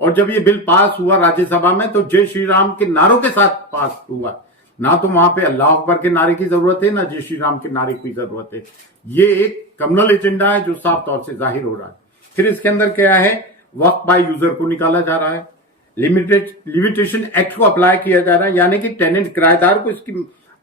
اور جب یہ بل پاس ہوا راجیہ سبھا میں تو جے شری رام کے نعروں کے ساتھ پاس ہوا. نہ تو وہاں پہ اللہ اکبر کے نعرے کی ضرورت ہے، نہ جے شری رام کے نعرے کی ضرورت ہے. یہ ایک کمیونل ایجنڈا ہے جو صاف طور سے ظاہر ہو رہا ہے. پھر اس کے اندر کیا ہے، وقف بائی یوزر کو نکالا جا رہا ہے، لمیٹیشن ایکٹ کو اپلائی کیا جا رہا ہے، یعنی کہ ٹیننٹ کرایہ دار کو اس کی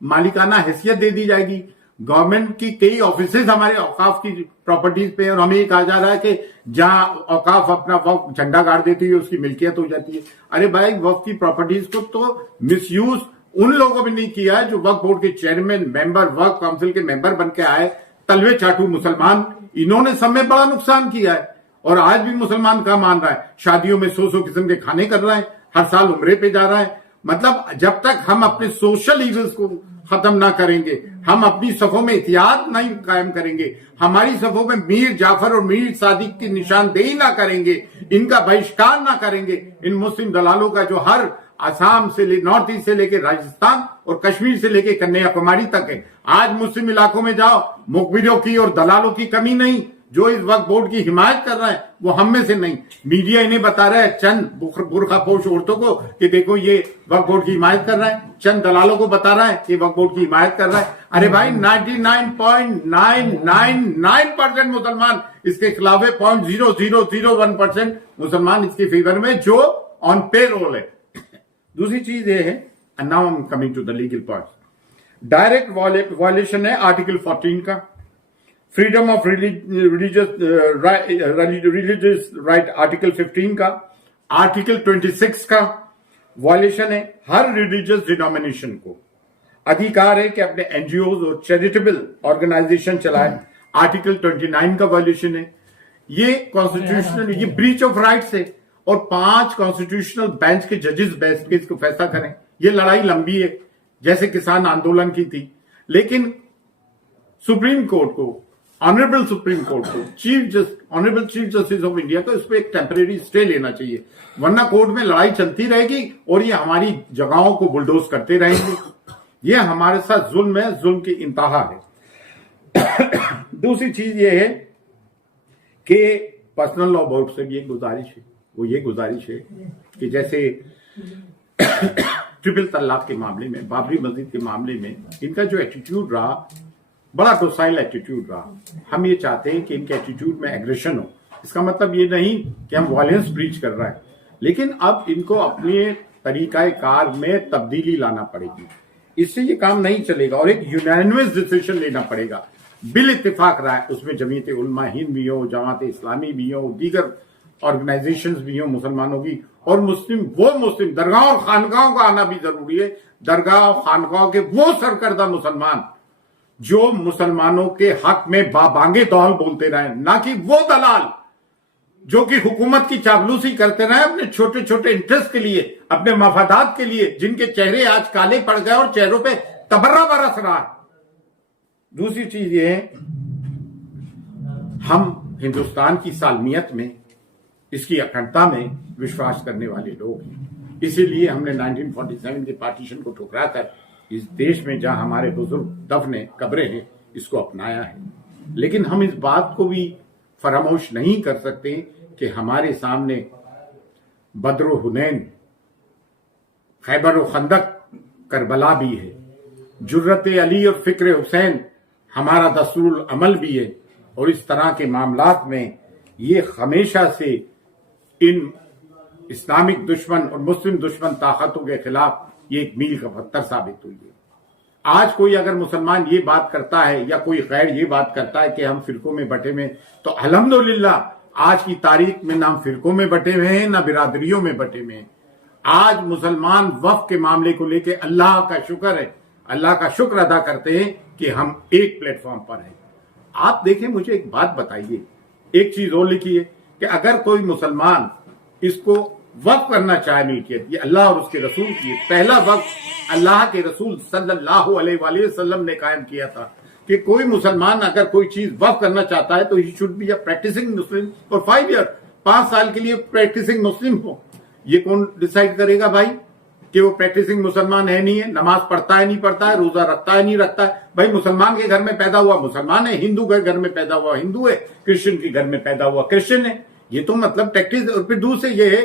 مالکانہ حیثیت دے دی جائے گی. گورنمنٹ کی کئی آفیسز ہمارے اوقاف کی پراپرٹیز پہ، اور ہمیں یہ کہا جا رہا ہے کہ جہاں اوقاف اپنا وقف جھنڈا گاڑ دیتی ہے اس کی ملکیت ہو جاتی ہے. ارے بھائی، وقف کی پراپرٹیز کو تو مس یوز ان لوگوں نے نہیں کیا جو وقف بورڈ کے چیئرمین، ممبر، وقف کونسل کے ممبر بن کے آئے، تلوے چاٹو مسلمان. انہوں نے سب میں بڑا نقصان کیا ہے. اور آج بھی مسلمان کا مان رہا ہے، شادیوں میں 100 قسم کے کھانے کر رہے ہیں، ہر سال عمرے پہ جا رہا ہے. مطلب جب تک ہم اپنے سوشل ایونٹس کو ختم نہ کریں گے، ہم اپنی صفوں میں احتیاط نہیں قائم کریں گے، ہماری صفوں میں میر جعفر اور میر صادق کی نشاندہی نہ کریں گے، ان کا بہشکار نہ کریں گے، ان مسلم دلالوں کا جو ہر آسام سے نارتھ ایسٹ سے لے کے راجستھان اور کشمیر سے لے کے کنیا کماری تک ہے. آج مسلم علاقوں میں جاؤ، مخبروں کی اور دلالوں کی کمی نہیں. جو اس وقت بورڈ کی حمایت کر رہا ہے وہ ہم میں سے نہیں. میڈیا انہیں بتا رہا ہے، چند برقع پوش عورتوں کو، کہ دیکھو یہ وقف بورڈ کی حمایت کر رہا ہے، چند دلالوں کو بتا رہا ہے کہ وقف بورڈ کی حمایت کر رہا ہے. ارے بھائی، 99.999% مسلمان اس کے خلاف ہے، 0.0001% مسلمان اس کے فیور میں جو آن پے رول ہے. دوسری چیز یہ ہے، now I'm coming to the legal points. Direct violation ہے آرٹیکل 14 کا، freedom of religious right article 15 کا، آرٹیکل 26 کا وائلیشن ہے. ہر ریلیجیس ڈینومینیشن کو ادھیکار ہے کہ اپنے این جی اوز اور چیریٹیبل آرگنائزیشن چلائے. آرٹیکل 29 کا وائلیشن ہے. یہ کانسٹیٹیوشنل، یہ بریچ آف رائٹس ہے. اور 5 کانسٹیٹیوشنل بینچ کے ججز بیٹھ کے اس کو فیصلہ کریں. یہ لڑائی لمبی ہے، جیسے کسان آندولن کی تھی، لیکن سپریم کورٹ کو، آنریبل سپریم کورٹ کو، honourable chief justice of India کو اس پہ ایک ٹیمپریری اسٹے لینا چاہیے، ورنہ کورٹ میں لڑائی چلتی رہے گی اور یہ ہماری جگہوں کو بلڈوز کرتے رہیں گے. یہ ہمارے ساتھ ظلم ہے، ظلم کی انتہا ہے. دوسری چیز یہ ہے کہ پرسنل لا بورڈ سے بھی ایک گزارش ہے، وہ یہ گزارش ہے کہ جیسے ٹرپل طلاق کے معاملے میں، بابری مسجد کے معاملے میں ان کا جو ایٹیٹیوڈ رہا، بڑا ڈوسائل ایٹیٹیوڈ رہا. ہم یہ چاہتے ہیں کہ ان کے ایٹیٹیوڈ میں ایگریشن ہو. اس کا مطلب یہ نہیں کہ ہم وائلنس بریچ کر رہے ہیں، لیکن اب ان کو اپنے طریقہ کار میں تبدیلی لانا پڑے گی. اس سے یہ کام نہیں چلے گا، اور ایک یونانیمس ڈیسیشن لینا پڑے گا، بال اتفاق رائے. اس میں جمعیت علماء ہند بھی ہو، جماعت اسلامی بھی ہو، دیگر آرگنائزیشنز بھی ہوں مسلمانوں کی، اور مسلم درگاہ اور خانقاہوں کا آنا بھی ضروری ہے. درگاہ اور خانقاہوں کے وہ سرکردہ مسلمان جو مسلمانوں کے حق میں بابانگے دول بولتے رہے، نہ کہ وہ دلال جو کہ حکومت کی چاپلوسی کرتے رہے اپنے چھوٹے چھوٹے انٹرسٹ کے لیے، اپنے مفادات کے لیے، جن کے چہرے آج کالے پڑ گئے اور چہروں پہ تبرہ برس رہا ہے. دوسری چیز یہ ہے، ہم ہندوستان کی سالمیت میں، اس کی اکھنڈتا میں وشواس کرنے والے لوگ ہیں. اسی لیے ہم نے 1947 کے پارٹیشن کو ٹھکرا کر اس دیش میں جہاں ہمارے بزرگ دفن قبریں ہیں اس کو اپنایا ہے. لیکن ہم اس بات کو بھی فراموش نہیں کر سکتے کہ ہمارے سامنے بدر و حنین، خیبر و خندق، کربلا بھی ہے. جرت علی اور فکر حسین ہمارا دستور العمل بھی ہے. اور اس طرح کے معاملات میں یہ ہمیشہ سے ان اسلامک دشمن اور مسلم دشمن طاقتوں کے خلاف یہ ایک میل کا پتھر ثابت ہوئی ہے. آج کوئی اگر مسلمان یہ بات کرتا ہے یا کوئی غیر یہ بات کرتا ہے کہ ہم فرقوں میں بٹے ہوئے، تو الحمدللہ آج کی تاریخ میں نہ ہم فرقوں میں بٹے ہوئے ہیں، نہ برادریوں میں بٹے ہوئے ہیں. آج مسلمان وقف کے معاملے کو لے کے اللہ کا شکر ادا کرتے ہیں کہ ہم ایک پلیٹ فارم پر ہیں. آپ دیکھیں، مجھے ایک بات بتائیے، ایک چیز اور لکھی ہے کہ اگر کوئی مسلمان اس کو وقف کرنا چاہے ملکیت، یہ اللہ اور اس کے رسول کی پہلا وقف اللہ کے رسول صلی اللہ علیہ وآلہ وسلم نے قائم کیا تھا کہ کوئی مسلمان اگر کوئی چیز وقف کرنا چاہتا ہے تو he should be a practicing Muslim for 5 year, 5 سال کے لیے پریکٹسنگ مسلم ہو. یہ کون ڈیسائیڈ کرے گا بھائی کہ وہ پریکٹسنگ مسلمان ہے نہیں ہے، نماز پڑھتا ہے نہیں پڑھتا ہے، روزہ رکھتا ہے نہیں رکھتا ہے؟ بھائی مسلمان کے گھر میں پیدا ہوا مسلمان ہے، ہندو کے گھر میں پیدا ہوا ہندو ہے، کرسچن کے گھر میں پیدا ہوا کرسچن ہے. یہ تو مطلب پریکٹس. اور پھر دوسرے یہ ہے